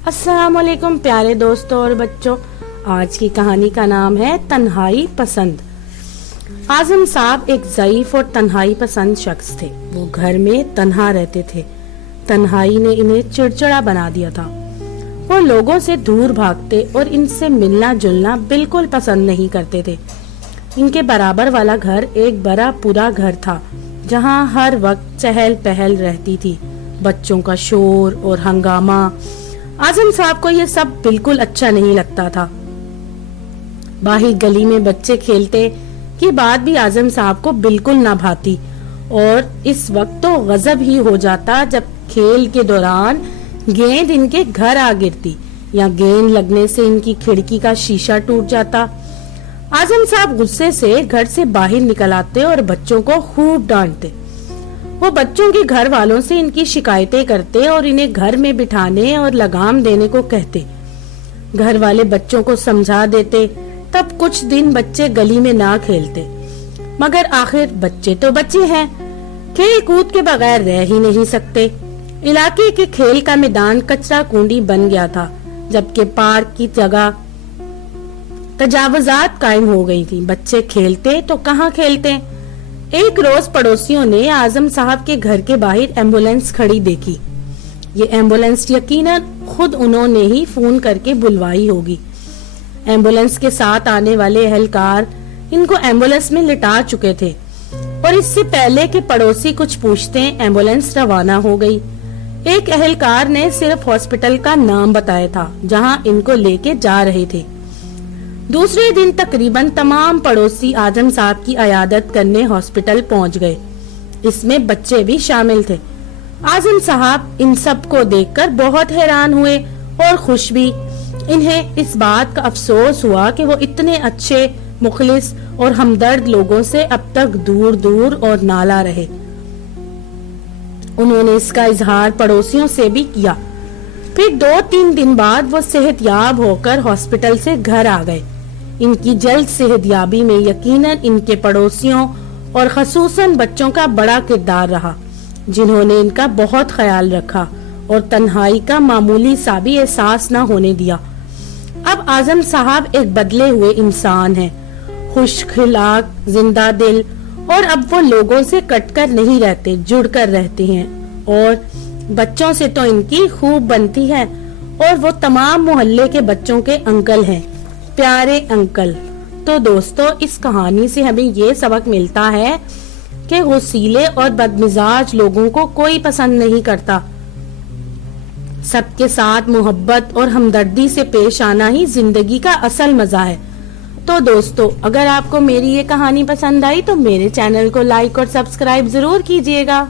السلام علیکم پیارے دوستوں اور بچوں، آج کی کہانی کا نام ہے تنہائی پسند۔ اعظم صاحب ایک ضعیف اور تنہائی پسند شخص تھے۔ وہ گھر میں تنہا رہتے تھے۔ تنہائی نے انہیں چڑچڑا بنا دیا تھا۔ وہ لوگوں سے دور بھاگتے اور ان سے ملنا جلنا بالکل پسند نہیں کرتے تھے۔ ان کے برابر والا گھر ایک بڑا پورا گھر تھا جہاں ہر وقت چہل پہل رہتی تھی، بچوں کا شور اور ہنگامہ۔ اعظم صاحب کو یہ سب بالکل اچھا نہیں لگتا تھا۔ باہر گلی میں بچے کھیلتے کی بات بھی اعظم صاحب کو بالکل نہ بھاتی، اور اس وقت تو غضب ہی ہو جاتا جب کھیل کے دوران گیند ان کے گھر آ گرتی یا گیند لگنے سے ان کی کھڑکی کا شیشہ ٹوٹ جاتا۔ اعظم صاحب غصے سے گھر سے باہر نکل آتے اور بچوں کو خوب ڈانٹتے۔ وہ بچوں کے گھر والوں سے ان کی شکایتیں کرتے اور انہیں گھر میں بٹھانے اور لگام دینے کو کہتے۔ گھر والے بچوں کو سمجھا دیتے، تب کچھ دن بچے گلی میں نہ کھیلتے، مگر آخر بچے تو بچے ہیں، کھیل کود کے بغیر رہ ہی نہیں سکتے۔ علاقے کے کھیل کا میدان کچرا کنڈی بن گیا تھا، جبکہ پارک کی جگہ تجاوزات قائم ہو گئی تھی۔ بچے کھیلتے تو کہاں کھیلتے۔ ایک روز پڑوسیوں نے اعظم صاحب کے گھر کے باہر ایمبولینس کھڑی دیکھی۔ یہ ایمبولینس یقیناً خود انہوں نے ہی فون کر کے بلوائی ہوگی۔ ایمبولینس کے ساتھ آنے والے اہلکار ان کو ایمبولینس میں لٹا چکے تھے، اور اس سے پہلے کہ پڑوسی کچھ پوچھتے ایمبولینس روانہ ہو گئی۔ ایک اہلکار نے صرف ہاسپٹل کا نام بتایا تھا جہاں ان کو لے کے جا رہے تھے۔ دوسرے دن تقریباً تمام پڑوسی اعظم صاحب کی عیادت کرنے ہاسپٹل پہنچ گئے، اس میں بچے بھی شامل تھے۔ اعظم صاحب ان سب کو دیکھ کر بہت حیران ہوئے اور خوش بھی۔ انہیں اس بات کا افسوس ہوا کہ وہ اتنے اچھے، مخلص اور ہمدرد لوگوں سے اب تک دور دور اور نالا رہے۔ انہوں نے اس کا اظہار پڑوسیوں سے بھی کیا۔ پھر 2-3 دن بعد وہ صحت یاب ہو کر ہاسپٹل سے گھر آ گئے۔ ان کی جلد صحت یابی میں یقیناً ان کے پڑوسیوں اور خصوصاً بچوں کا بڑا کردار رہا، جنہوں نے ان کا بہت خیال رکھا اور تنہائی کا معمولی سا بھی احساس نہ ہونے دیا۔ اب اعظم صاحب ایک بدلے ہوئے انسان ہیں، خوش اخلاق، زندہ دل، اور اب وہ لوگوں سے کٹ کر نہیں رہتے، جڑ کر رہتے ہیں، اور بچوں سے تو ان کی خوب بنتی ہے، اور وہ تمام محلے کے بچوں کے انکل ہیں، پیارے انکل۔ تو دوستو، اس کہانی سے ہمیں یہ سبق ملتا ہے کہ غصیلے اور بدمزاج لوگوں کو کوئی پسند نہیں کرتا۔ سب کے ساتھ محبت اور ہمدردی سے پیش آنا ہی زندگی کا اصل مزہ ہے۔ تو دوستو، اگر آپ کو میری یہ کہانی پسند آئی تو میرے چینل کو لائک اور سبسکرائب ضرور کیجیے گا۔